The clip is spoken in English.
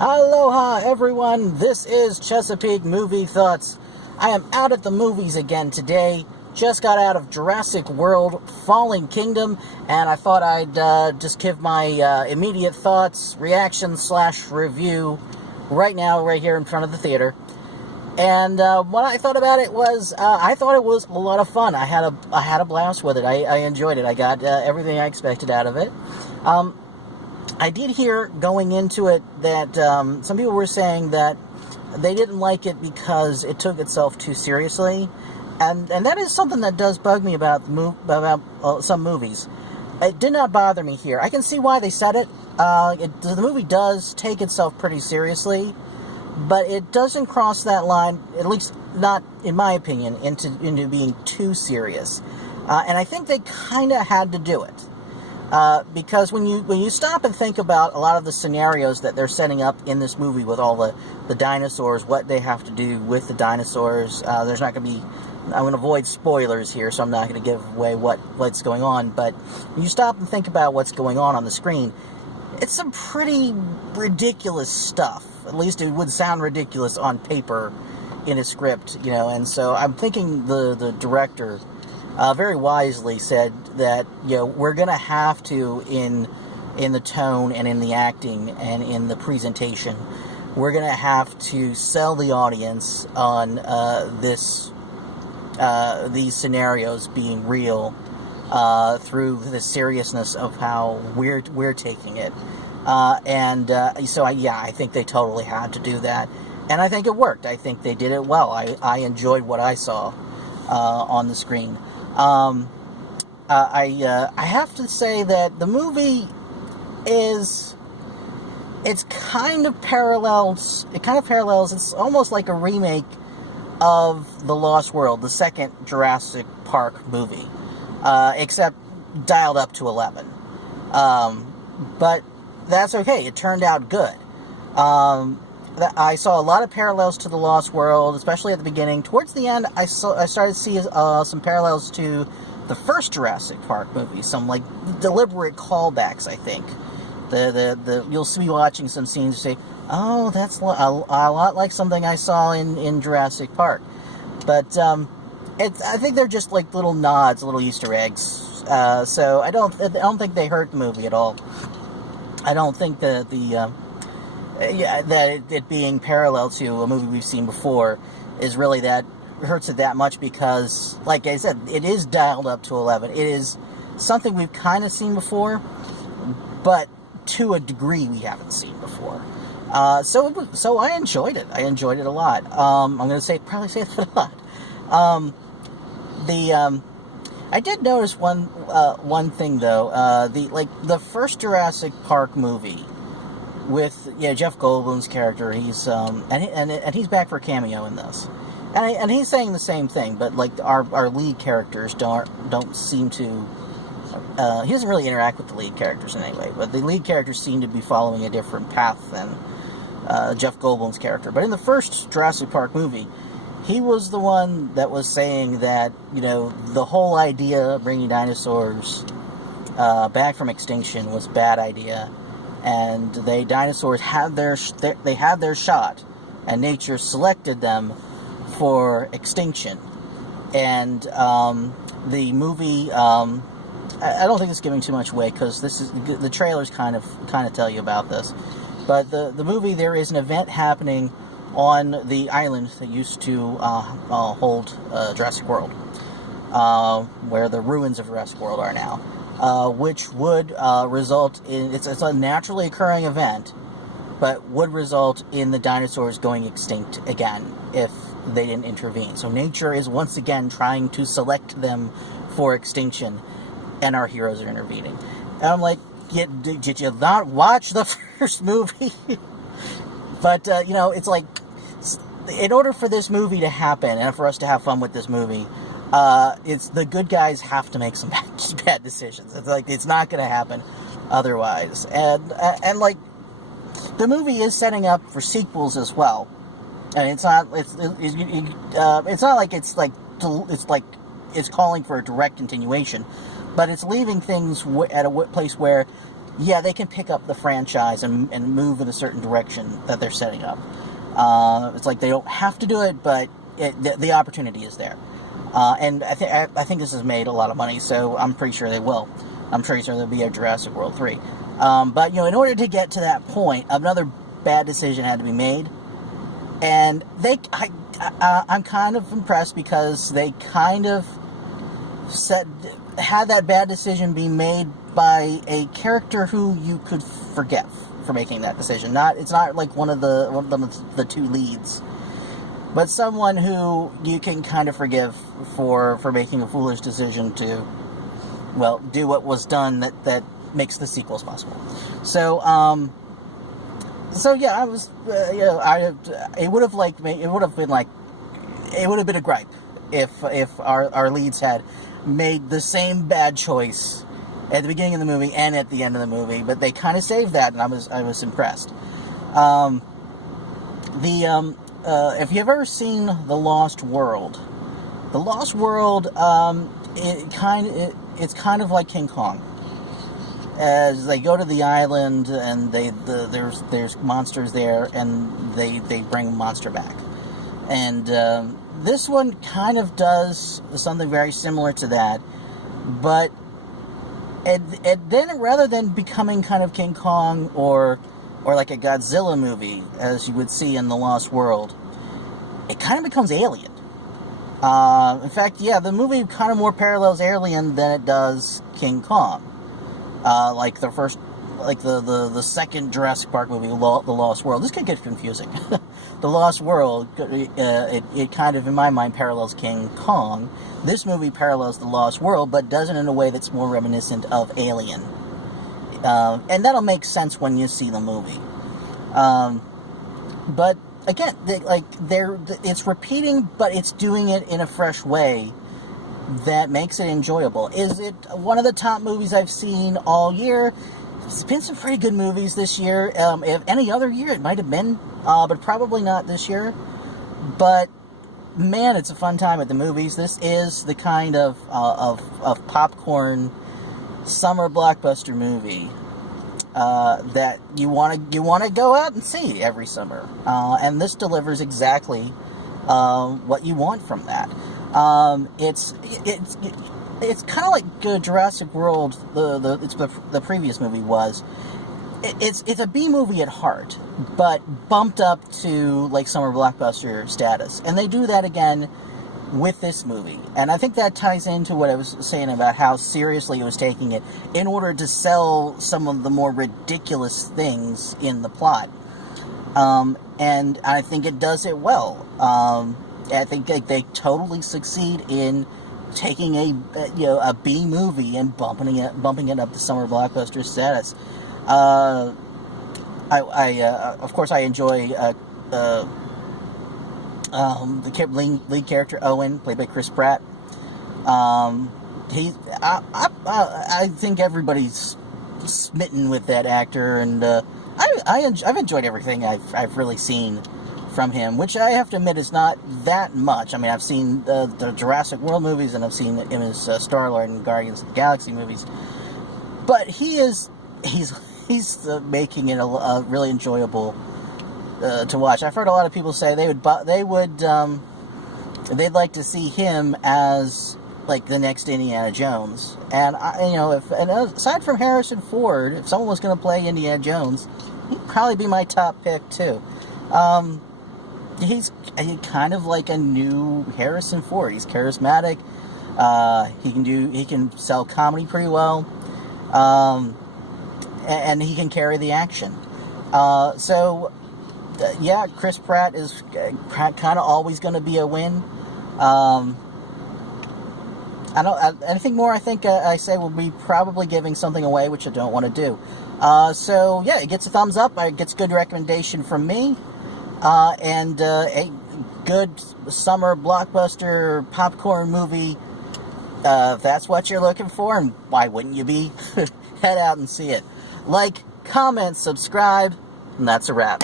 Aloha everyone, this is Chesapeake Movie Thoughts. I am out at the movies again today. Just got out of Jurassic World Fallen Kingdom, and I thought I'd just give my immediate thoughts, reaction / review right now, right here in front of the theater. And what I thought about it was, I thought it was a lot of fun. I had a blast with it. I enjoyed it. I got everything I expected out of it. I did hear going into it that some people were saying that they didn't like it because it took itself too seriously, and that is something that does bug me about some movies. It did not bother me here. I can see why they said it. The movie does take itself pretty seriously, but it doesn't cross that line, at least not in my opinion, into being too serious. And I think they kind of had to do it. Because when you stop and think about a lot of the scenarios that they're setting up in this movie with all the dinosaurs, what they have to do with the dinosaurs, there's not going to be... I'm going to avoid spoilers here, so I'm not going to give away what's going on, but when you stop and think about what's going on the screen, it's some pretty ridiculous stuff. At least it would sound ridiculous on paper in a script, and so I'm thinking the director... very wisely said that we're gonna have to in the tone and in the acting and in the presentation, we're gonna have to sell the audience on these scenarios being real through the seriousness of how we're taking it, so I think they totally had to do that, and I think it worked. I think they did it well. I enjoyed what I saw on the screen. I have to say that the movie it kind of parallels, it's almost like a remake of The Lost World, the second Jurassic Park movie, except dialed up to 11. But that's okay, it turned out good. I saw a lot of parallels to The Lost World, especially at the beginning. Towards the end, I started to see some parallels to the first Jurassic Park movie, some like deliberate callbacks. I think you'll be watching some scenes and say, "Oh, that's a lot like something I saw in Jurassic Park." But I think they're just like little nods, little Easter eggs. So I don't think they hurt the movie at all. I don't think that that it being parallel to a movie we've seen before is really that hurts it that much, because, like I said, it is dialed up to 11. It is something we've kind of seen before, but to a degree we haven't seen before. So I enjoyed it. I enjoyed it a lot. I'm going to probably say that a lot. I did notice one thing though. The first Jurassic Park movie, with Jeff Goldblum's character, he's and he's back for a cameo in this, and he's saying the same thing, but like our lead characters don't seem to. He doesn't really interact with the lead characters in any way, but the lead characters seem to be following a different path than Jeff Goldblum's character. But in the first Jurassic Park movie, he was the one that was saying that the whole idea of bringing dinosaurs back from extinction was a bad idea. And dinosaurs had their shot, and nature selected them for extinction. And the movie, I don't think it's giving too much away, because the trailers kind of tell you about this. But the movie, there is an event happening on the island that used to hold Jurassic World, where the ruins of Jurassic World are now. Which would result in... It's a naturally occurring event, but would result in the dinosaurs going extinct again if they didn't intervene. So nature is once again trying to select them for extinction, and our heroes are intervening. And I'm like, did you not watch the first movie? But, it's like, in order for this movie to happen, and for us to have fun with this movie... it's the good guys have to make some bad decisions. It's like it's not going to happen otherwise. And like the movie is setting up for sequels as well. And it's not like it's calling for a direct continuation, but it's leaving things at a place where yeah, they can pick up the franchise and move in a certain direction that they're setting up. It's like they don't have to do it, but the opportunity is there. And I think this has made a lot of money, so I'm pretty sure they will. I'm pretty sure there'll be a Jurassic World 3. But, in order to get to that point, another bad decision had to be made. And I'm kind of impressed because they kind of had that bad decision be made by a character who you could forget for making that decision. It's not like one of the two leads, but someone who you can kind of forgive for making a foolish decision to, well, do what was done that makes the sequels possible. So yeah, I was, it would have been a gripe if our leads had made the same bad choice at the beginning of the movie and at the end of the movie, but they kind of saved that, and I was impressed. If you've ever seen The Lost World, it's kind of like King Kong. As they go to the island and there's monsters there, and they bring a monster back, and this one kind of does something very similar to that, but then rather than becoming kind of King Kong or like a Godzilla movie, as you would see in The Lost World, it kind of becomes Alien. In fact, yeah, the movie kind of more parallels Alien than it does King Kong. Like the second Jurassic Park movie, The Lost World. This could get confusing. The Lost World, it kind of, in my mind, parallels King Kong. This movie parallels The Lost World, but does it in a way that's more reminiscent of Alien. And that'll make sense when you see the movie. But again, it's repeating, but it's doing it in a fresh way that makes it enjoyable. Is it one of the top movies I've seen all year? There's been some pretty good movies this year. If any other year, it might have been, but probably not this year. But man, it's a fun time at the movies. This is the kind of popcorn summer blockbuster movie that you want to go out and see every summer, and this delivers exactly what you want from that. It's kind of like Jurassic World, the previous movie was. It's a B movie at heart, but bumped up to like summer blockbuster status, and they do that again with this movie. And I think that ties into what I was saying about how seriously it was taking it in order to sell some of the more ridiculous things in the plot. And I think it does it well. I think they totally succeed in taking a B movie and bumping it up to summer blockbuster status. Of course I enjoy the lead character Owen, played by Chris Pratt. I think everybody's smitten with that actor, and I've enjoyed everything I've really seen from him, which I have to admit is not that much. I mean, I've seen the Jurassic World movies, and I've seen him as Star-Lord in Guardians of the Galaxy movies, but he's making it a really enjoyable to watch. I've heard a lot of people say they'd like to see him as like the next Indiana Jones, and aside from Harrison Ford, if someone was going to play Indiana Jones, he'd probably be my top pick too. He's kind of like a new Harrison Ford. He's charismatic. He can sell comedy pretty well, and he can carry the action. Yeah, Chris Pratt is kind of always going to be a win. Anything more, I think I say will be probably giving something away, which I don't want to do. So yeah, it gets a thumbs up. It gets a good recommendation from me. And a good summer blockbuster popcorn movie. If that's what you're looking for, and why wouldn't you be? Head out and see it. Like, comment, subscribe, and that's a wrap.